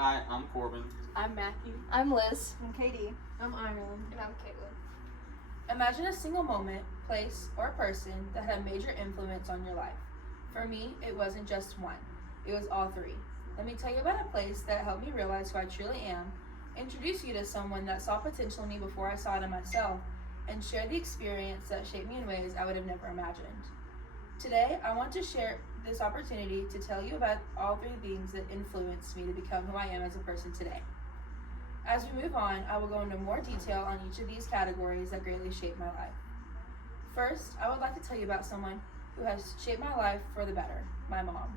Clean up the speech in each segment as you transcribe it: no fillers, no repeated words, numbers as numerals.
Hi, I'm Corbin. I'm Matthew. I'm Liz. I'm Katie. I'm Ireland. And I'm Caitlin. Imagine a single moment, place, or person that had a major influence on your life. For me, it wasn't just one. It was all three. Let me tell you about a place that helped me realize who I truly am, introduce you to someone that saw potential in me before I saw it in myself, and share the experience that shaped me in ways I would have never imagined. Today, I want to share this opportunity to tell you about all three things that influenced me to become who I am as a person today. As we move on, I will go into more detail on each of these categories that greatly shaped my life. First, I would like to tell you about someone who has shaped my life for the better, my mom.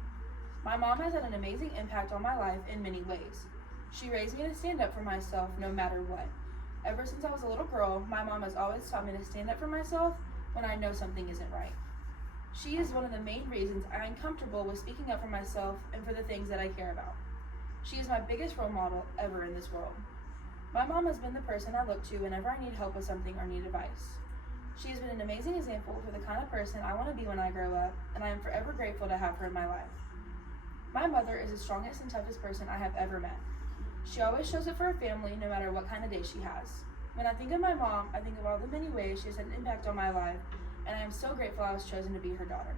My mom has had an amazing impact on my life in many ways. She raised me to stand up for myself no matter what. Ever since I was a little girl, my mom has always taught me to stand up for myself when I know something isn't right. She is one of the main reasons I am comfortable with speaking up for myself and for the things that I care about. She is my biggest role model ever in this world. My mom has been the person I look to whenever I need help with something or need advice. She has been an amazing example for the kind of person I want to be when I grow up, and I am forever grateful to have her in my life. My mother is the strongest and toughest person I have ever met. She always shows up for her family no matter what kind of day she has. When I think of my mom, I think of all the many ways she has had an impact on my life, and I am so grateful I was chosen to be her daughter.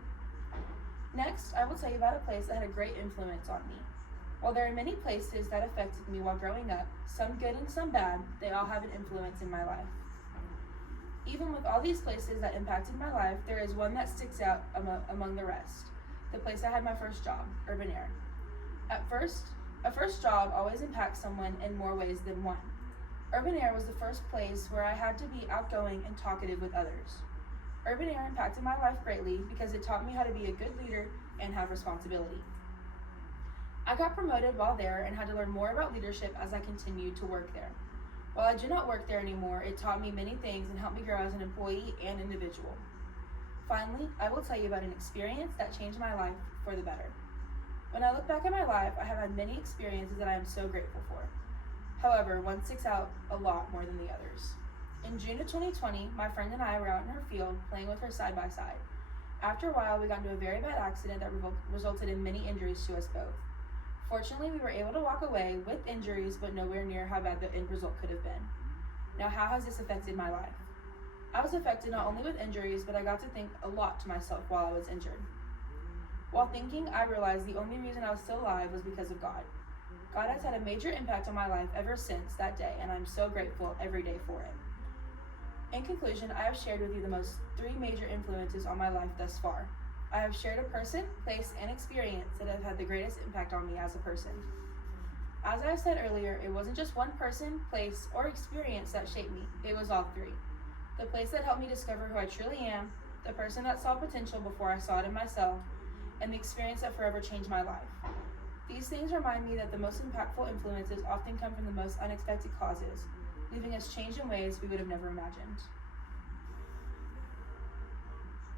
Next, I will tell you about a place that had a great influence on me. While there are many places that affected me while growing up, some good and some bad, they all have an influence in my life. Even with all these places that impacted my life, there is one that sticks out among the rest. The place I had my first job, Urban Air. A first job always impacts someone in more ways than one. Urban Air was the first place where I had to be outgoing and talkative with others. Urban Air impacted my life greatly because it taught me how to be a good leader and have responsibility. I got promoted while there and had to learn more about leadership as I continued to work there. While I do not work there anymore, it taught me many things and helped me grow as an employee and individual. Finally, I will tell you about an experience that changed my life for the better. When I look back at my life, I have had many experiences that I am so grateful for. However, one sticks out a lot more than the others. In June of 2020, my friend and I were out in her field playing with her side by side. After a while, we got into a very bad accident that resulted in many injuries to us both. Fortunately, we were able to walk away with injuries, but nowhere near how bad the end result could have been. Now, how has this affected my life? I was affected not only with injuries, but I got to think a lot to myself while I was injured. While thinking, I realized the only reason I was still alive was because of God. God has had a major impact on my life ever since that day, and I'm so grateful every day for it. In conclusion, I have shared with you the three major influences on my life thus far. I have shared a person, place, and experience that have had the greatest impact on me as a person. As I said earlier, it wasn't just one person, place, or experience that shaped me. It was all three. The place that helped me discover who I truly am, the person that saw potential before I saw it in myself, and the experience that forever changed my life. These things remind me that the most impactful influences often come from the most unexpected causes, leaving us changed in ways we would have never imagined.